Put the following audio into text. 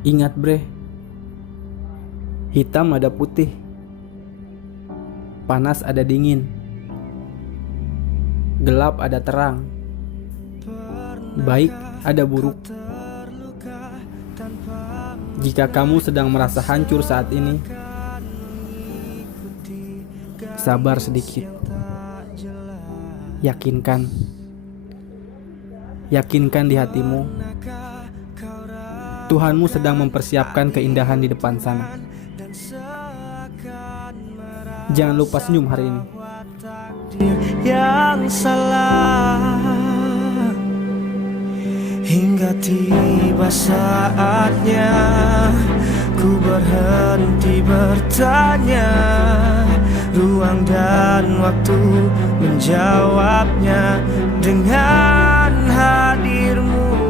Ingat bre, hitam ada putih, panas ada dingin, gelap ada terang, baik ada buruk. Jika kamu sedang merasa hancur saat ini, sabar sedikit. Yakinkan di hatimu, Tuhanmu sedang mempersiapkan keindahan di depan sana. Jangan lupa senyum hari ini. Yang salah hingga tiba saatnya ku berhenti bertanya, ruang dan waktu menjawabnya dengan hadirmu.